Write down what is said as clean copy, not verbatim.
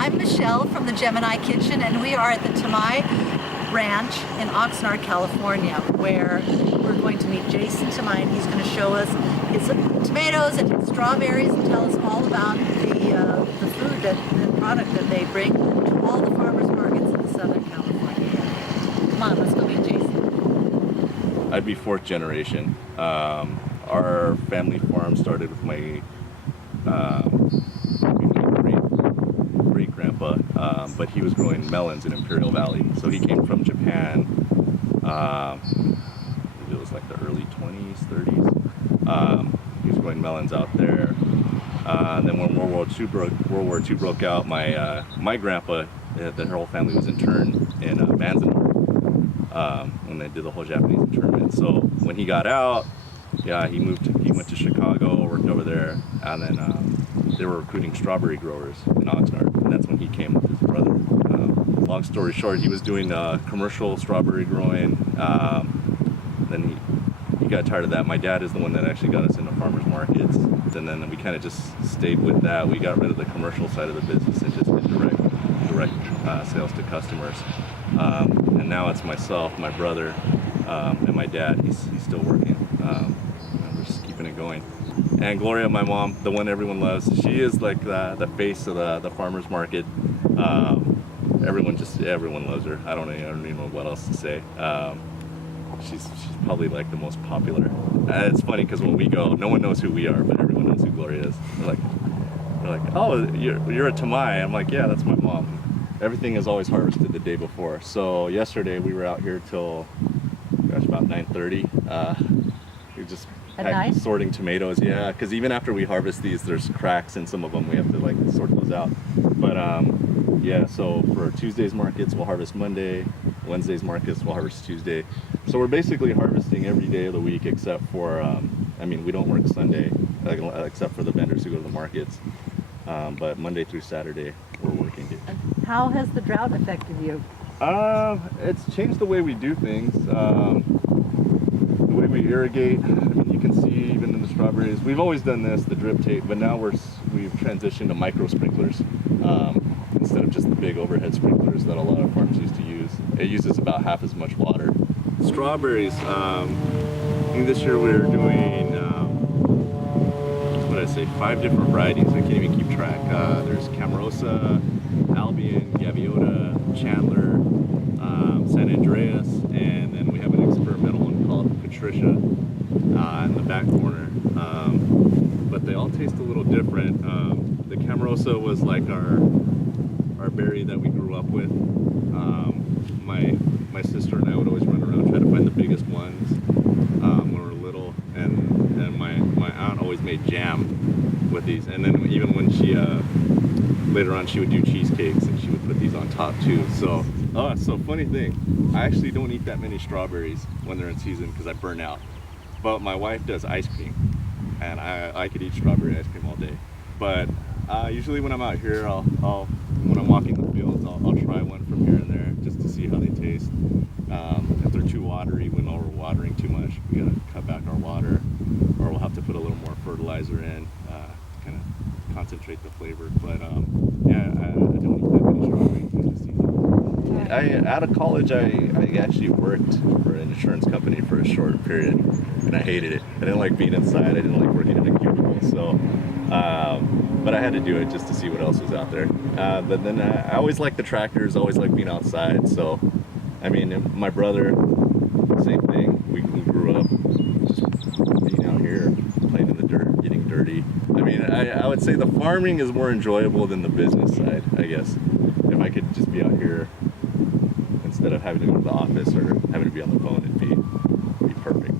I'm Michelle from the Gemini Kitchen, and we are at the Tamai Ranch in Oxnard, California, where we're going to meet Jason Tamai, and he's going to show us his tomatoes and his strawberries and tell us all about the food, the product that they bring to all the farmers markets in the Southern California area. Come on, let's go meet Jason. I'd be fourth generation. Our family farm started with my great-grandpa, but he was growing melons in Imperial Valley. So he came from Japan. It was like the early 20s, 30s. He was growing melons out there. Then when World War II broke out, my grandpa, their whole family was interned in Manzanar when they did the whole Japanese internment. So when he got out, yeah, he went to Chicago, worked over there, and then they were recruiting strawberry growers in Oxnard, and that's when he came with his brother. Long story short, he was doing commercial strawberry growing. Then he got tired of that. My dad is the one that actually got us into farmers markets, and then we kind of just stayed with that. We got rid of the commercial side of the business and just did direct sales to customers. And now it's myself, my brother, and my dad. He's still working. We're just keeping it going. And Gloria, my mom, the one everyone loves, she is like the face of the farmers market. Everyone loves her. I don't even know what else to say. She's probably like the most popular. It's funny because when we go, no one knows who we are, but everyone knows who Gloria is. They're like, oh, you're a Tamai. I'm like, yeah, that's my mom. Everything is always harvested the day before. So yesterday we were out here till, gosh, about 9:30. We just sorting tomatoes, yeah, because even after we harvest these, there's cracks in some of them. We have to like sort those out. But yeah, so for Tuesday's markets, we'll harvest Monday. Wednesday's markets, we'll harvest Tuesday. So we're basically harvesting every day of the week except for, we don't work Sunday, except for the vendors who go to the markets. But Monday through Saturday, we're working. How has the drought affected you? It's changed the way we do things. The way we irrigate. You can see even in the strawberries. We've always done this, the drip tape, but now we've transitioned to micro sprinklers instead of just the big overhead sprinklers that a lot of farms used to use. It uses about half as much water. Strawberries. I think this year we're doing 5 different varieties. I can't even keep track. There's Camarosa, Albion, Gaviota, Chandler, San Andreas, and then we have an experimental one called Patricia in the back corner. But they all taste a little different. The Camarosa was like our berry that we grew up with. My sister and I would always run around try to find the biggest ones when we were little, and my aunt always made jam with these. And then even when she later on she would do cheesecakes and she would put these on top too. So funny thing, I actually don't eat that many strawberries when they're in season because I burn out. But my wife does ice cream, and I could eat strawberry ice cream all day. But usually when I'm out here, when I'm walking the fields, I'll try one from here and there just to see how they taste. If they're too watery, we know we're watering too much, we gotta cut back our water, or we'll have to put a little more fertilizer in, kind of concentrate the flavor. But yeah, I don't eat that many strawberries in the season. Out of college, I actually worked for an insurance company for a short period, and I hated it. I didn't like being inside. I didn't like working in a cubicle. So, but I had to do it just to see what else was out there. But then I always liked the tractors. Always liked being outside. So, my brother, same thing. We grew up just being out here, playing in the dirt, getting dirty. I would say the farming is more enjoyable than the business side, I guess. If I could just be out here instead of having to go to the office or having to be on the phone, it'd be perfect.